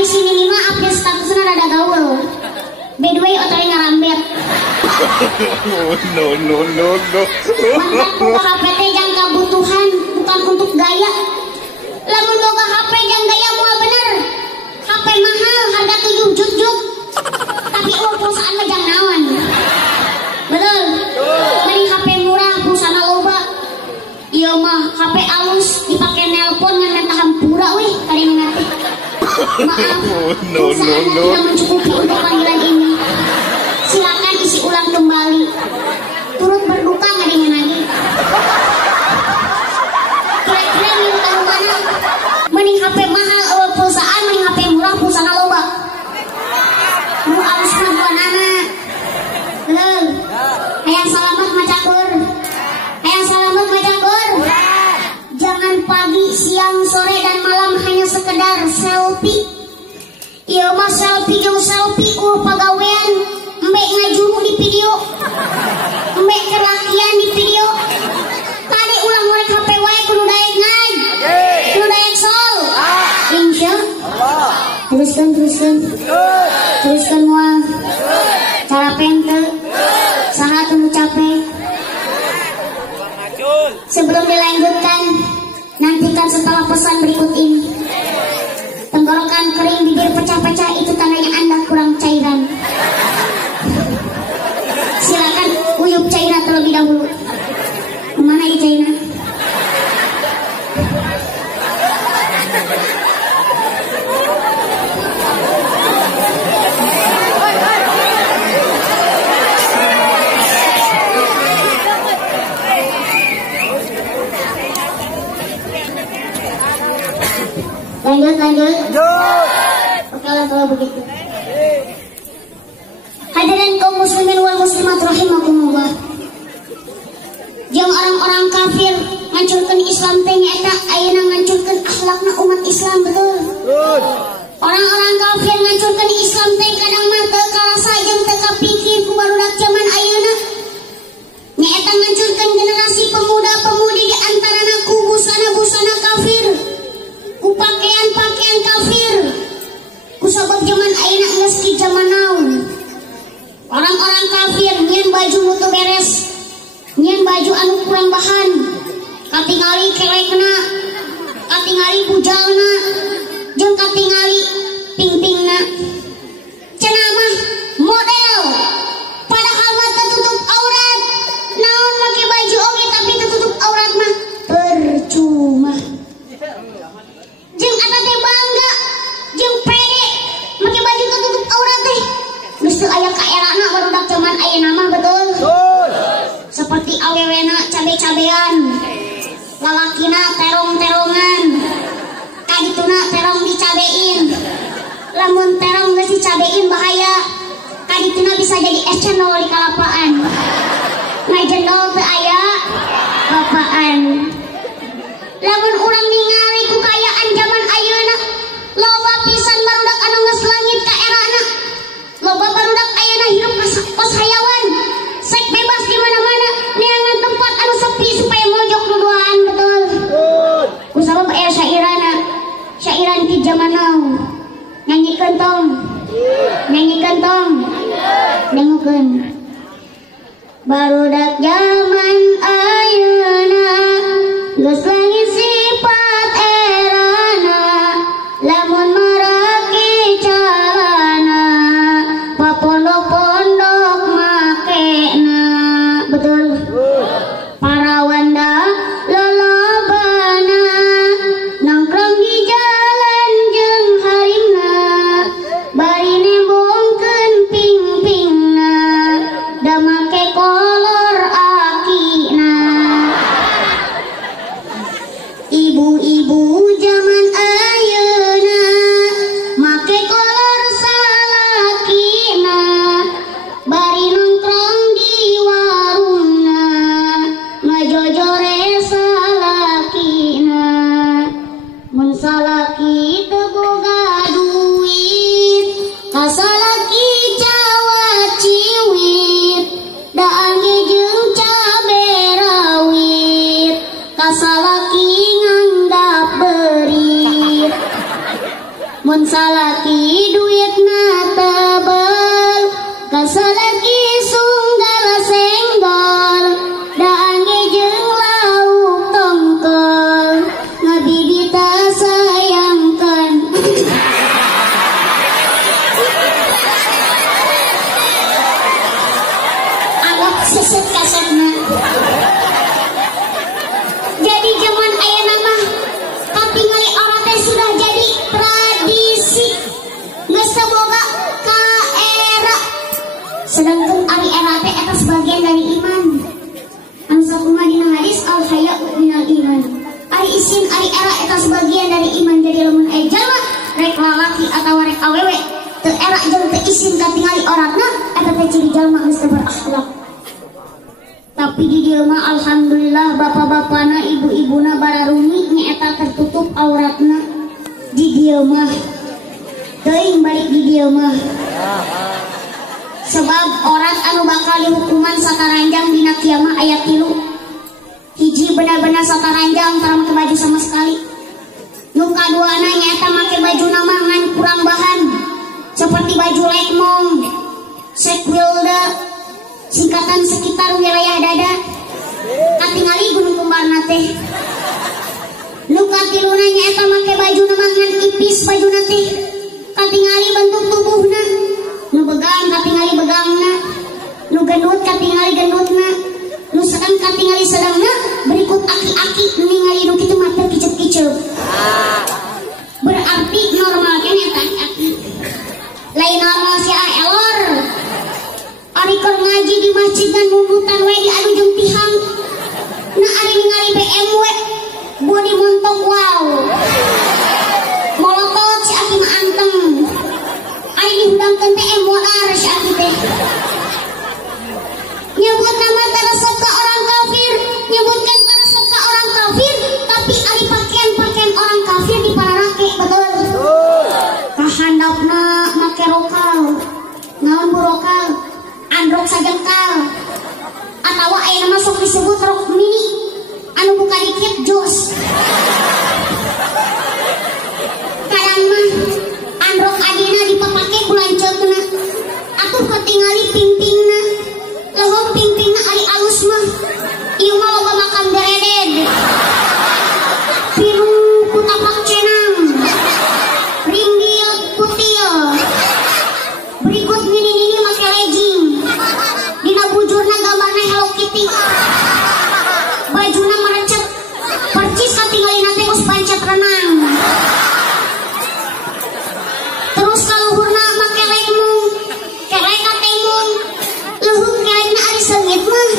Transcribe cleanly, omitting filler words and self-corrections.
ari si Mini mah update statusna rada gaul. By the way otoy ngarambet. No. Mantap buka HP teh jang kebutuhan bukan untuk gaya. Lamun boga HP jang gaya moal bener. HP mahal harga 7 juta. Tapi uang pulsaan mah jang naon. Betul. Mending HP murah pulsana loba. Iya mah HP alus dipake nelpon ngan tahan pura weh kadang teh. Maaf. Pulsaan tidak mencukupi untuk panggilan ini. Silakan isi ulang kembali. Turut berduka ngadingin lagi. Kira-kira minggu tahun mana? Mending HP mahal pulsaan, mending HP murah pulsana loba. Mu alus mah buan anak. Betul. Hayang selamat macakur. Hayang selamat macakur. Jangan pagi, siang, sore dan malam hanya sekedar selfie. Iya mah selfie jeung selfie pagawean. Mbak ngajuru di video, mbak kelakian di video. Tadi ulang ngorek HP wae kudu daek ngaj, kudu daek sol. Insya teruskan mual. Cara pente, saha tunggu capek. Sebelum dilanjutkan, nantikan setelah pesan berikut ini. Tenggorokan kering, bibir pecah-pecah itu tandanya Anda kurang cairan. Silakan uyup cairan terlebih dahulu. Kemana ya cairan? Lanjut. Oke lah kalau begitu. Hadirin kaum muslimin wal muslimat rahimakumullah. Jeung orang-orang kafir ngancurkeun Islam teh nyaeta ayeuna ngancurkeun akhlakna umat Islam betul. Orang-orang kafir ngancurkeun Islam teh kadang mah teu karasa jeung teu kapikir ku barudak zaman ayeuna. Nyaeta ngancurkeun generasi pemuda-pemudi di antarana ku busana-busana kafir. Ku pakaian-pakaian kafir. Ku sabab zaman ayeuna geus ki zaman naon. Orang-orang kafir nyen baju mutu beres, nyen baju anu kurang bahan, katingali kelekna, katingali bujalna, jeung katingali pingpingna. Cenah mah model, padahal mah tertutup aurat. Naon make baju oge tapi tertutup aurat mah percuma. Jeung eta teh bangga, jeung pede make baju tertutup aurat teh. Geus teu aya kaerana barudak zaman ayeuna mah betul. Seperti awewena cabe-cabean, lalakina terong-terongan, kadituna terong dicabein. Lamun terong geus dicabein bahaya, kadituna bisa jadi es cendol di kalapaan. Nah jendol teu aya bapaan. Lamun urang ningali kukayaan zaman ayeuna, loba pisan barudak anu geus langit kaerana. Loba barudak ayeuna hirup kos hayawan. Sek bebas di mana-mana, neangan tempat anu sepi supaya mojok duduaan betul. Kusabab aya syairan ti zaman now. Nyanyikan tong. Dengukeun. Barudak zaman ayeuna geus langit sifat erana, lamun maraki calana papondok-pondok makena. Betul. Para wanda lolobana nongkrong di jalan jeung haringna, bari nembongkeun ping-pingna, da make kolor akina. salaki duitna tebel kasalaki sunggal senggol daange jeung lauk tongkol ngabibita sayangkan agak seset kasarna. Jadi zaman ayeuna mah katingali orang teh sudah jadi tradisi geus boga ka era. Sedangkan ari era teh eta sebagian dari iman. Anu sakumaha dina hadis al haya'u minal iman. Ari isin ari era eta sebagian dari iman. Jadi lamun aya jalma rek lalaki atawa rek awewe teu era jeung teu isin katingali oratna eta teh ciri jalma geus teu berakhlak. Tapi di dieu mah alhamdulillah bapak-bapana ibu-ibuna bararumi nyaeta tertutup auratna di dieu mah teuing balik di dieu mah sebab orang anu bakal dihukuman sataranjang dina kiamah aya 3 hiji benar-benar sataranjang tara make baju sama sekali nu kaduana nyaeta make baju nama ngan kurang bahan seperti baju lekmong sekwilda singkatan sekitar wilayah dada katingali gunung kembarna teh nu katiluna nyaeta make baju namangan ipis baju teh katingali bentuk tubuhna nu begang katingali begangna nu gendut katingali gendutna nu sedang katingali sedangna berikut aki-aki ningali nu kitu mah teu kiceup-kiceup berarti normal ke eta aki lain normal si elor ari keur ngaji di masjid dan mumutan we di adu jeung tihang na ari ningali BMW bodi montok wow molotot si aki mah anteng ari dihudangkeun teh MWR si aki teh nyebut nama teresep ke orang kafir nyebutkan teresep ke orang kafir tapi ari pakaian orang kafir dipararake betul kahandapna make rokal naon burokal androk sajengkal atawa ayeuna masuk disebut rok mini anu buka dikit jos kadang mah androk adina dipapake kulanceutna atuh katingali pingpingna leuweung pingpingna ari alus mah ieu mah loba makan bereded piru ku tapak cenang ringgil kutil berikut mini make legging dina bujurna gambarna Hello Kitty bajuna merecet percis katinggalina teh us pancet renang terus kaluhurna make lekmung kelek katemung leuheung kelekna ari seungit mah